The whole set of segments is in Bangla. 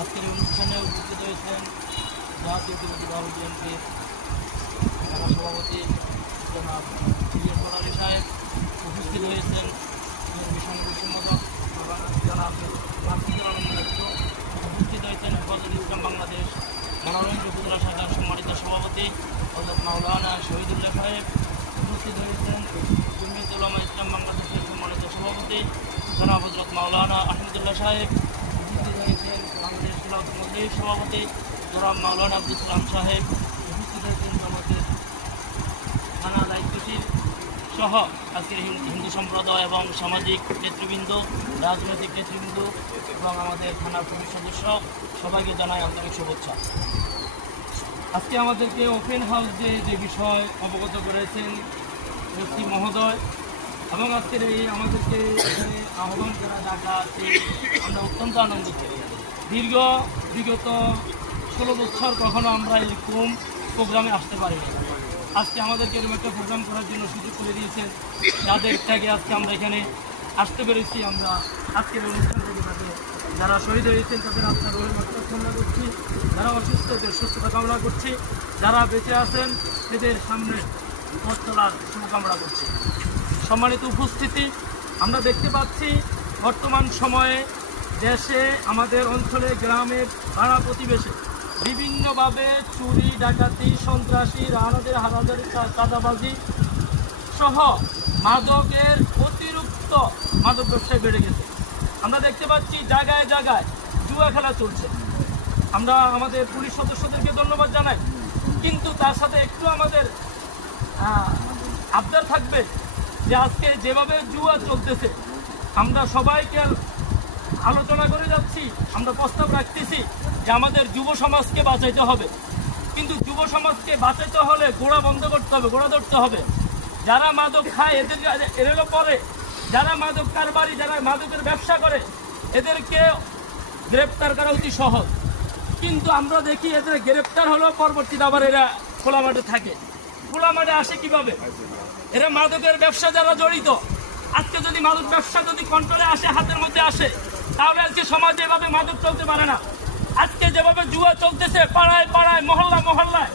আজকের অনুষ্ঠানে উপস্থিত হয়েছেন জাতীয় দল বিএনপির ঢাকা সভাপতি জনাব সিলিয়াসর আলী সাহেব উপস্থিত হয়েছেন। বিএনপি সংগঠন জনাব উপস্থিত হয়েছেন। ফজলুল ইসলাম বাংলাদেশ মনোরঞ্জ উপজেলা শাখার সম্মানিত সভাপতি অধ্যাপ মাওলানা শহীদুল্লাহ সাহেব। উপস্থিত হয়েছেন জমিয়তুল্লামা ইসলাম বাংলাদেশের সম্মানিত সভাপতি জনাব হজরত মাওলানা আহমদুল্লাহ সাহেব। উপস্থিত হয়েছেন খেলাফত সভাপতি জনাব মাওলানা আব্দুল সালাম সাহেব, উপস্থিত আমাদের থানা দায়িত্বশীল সহ আজকের হিন্দু সম্প্রদায় এবং সামাজিক নেতৃবৃন্দ, রাজনৈতিক নেতৃবৃন্দ এবং আমাদের থানার পুলিশ সদস্য সবাইকে জানাই আন্তরিক শুভেচ্ছা। আজকে আমাদেরকে ওপেন হাউস যে যে বিষয় অবগত করেছেন ব্যক্তি মহোদয় এবং আজকের এই আমাদেরকে এখানে আহ্বান করা ডাকা আমরা অত্যন্ত আনন্দিত। দীর্ঘ, বিগত ষোলো বছর কখনো আমরা এরকম প্রোগ্রামে আসতে পারিনি। আজকে আমাদেরকে এরকম একটা প্রোগ্রাম করার জন্য সুযোগ করে দিয়েছেন যাদের থেকে আজকে আমরা এখানে আসতে পেরেছি, আমরা আজকের অনুষ্ঠান থেকে তাদের, যারা শহীদ হয়েছেন, তাদের আত্মার রোহের মাত্রা কামনা করছি। যারা অসুস্থ এদের সুস্থতা কামনা করছি। যারা বেঁচে আছেন এদের সামনে পথ চলার শুভকামনা করছি। সম্মানিত উপস্থিতি, আমরা দেখতে পাচ্ছি বর্তমান সময়ে দেশে, আমাদের অঞ্চলে, গ্রামের পাড়া প্রতিবেশে, বিভিন্নভাবে চুরি, ডাকাতি, সন্ত্রাসী রাহানাদের হানাদারি চাঁদাবাজি সহ মাদকের অতিরিক্ত মাদক ব্যবসায় বেড়ে গেছে। আমরা দেখতে পাচ্ছি জায়গায় জায়গায় জুয়া খেলা চলছে। আমরা আমাদের পুলিশ সদস্যদেরকে ধন্যবাদ জানাই। কিন্তু তার সাথে একটু আমাদের আবদার থাকবে যে আজকে যেভাবে জুয়া চলতেছে, আমরা সবাইকে আলোচনা করে যাচ্ছি, আমরা প্রস্তাব রাখতেছি যে আমাদের যুব সমাজকে বাঁচাইতে হবে। কিন্তু যুব সমাজকে বাঁচাইতে হলে গোড়া বন্ধ করতে হবে, গোড়া ধরতে হবে। যারা মাদক খায়, এদের এদেরও পরে যারা মাদক কারবারি, যারা মাদকের ব্যবসা করে, এদেরকে গ্রেপ্তার করা অতি সহজ। কিন্তু আমরা দেখি এদের গ্রেপ্তার হলেও পরবর্তীতে আবার এরা খোলা মাঠে থাকে। খোলা মাঠে আসে কীভাবে? এরা মাদকের ব্যবসা যারা জড়িত, আজকে যদি মাদক ব্যবসা যদি কন্ট্রোলে আসে, হাতের মধ্যে আসে তাহলে আজকে সমাজে এভাবে মাদক চলতে পারে না। আজকে যেভাবে জুয়া চলতেছে, পাড়ায় পাড়ায়, মহল্লা মহল্লায়,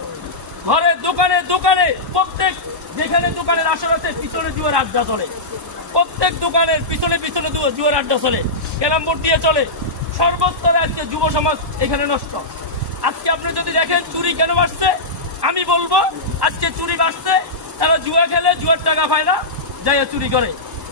ঘরে দোকানে দোকানে, প্রত্যেক যেখানে দোকানের আসর আছে, পিছনে জুয়ার আড্ডা চলে। প্রত্যেক দোকানের পিছনে পিছনে জুয়া- জুয়ার আড্ডা চলে ক্যারাম বোর্ড দিয়ে চলে। সর্বস্তরে আজকে যুব সমাজ এখানে নষ্ট। আজকে আপনি যদি দেখেন চুরি কেন বাড়ছে, আমি বলব, আজকে চুরি বাড়ছে, তারা জুয়া খেলে জুয়ার টাকা পায় না, যাইয়া চুরি করে।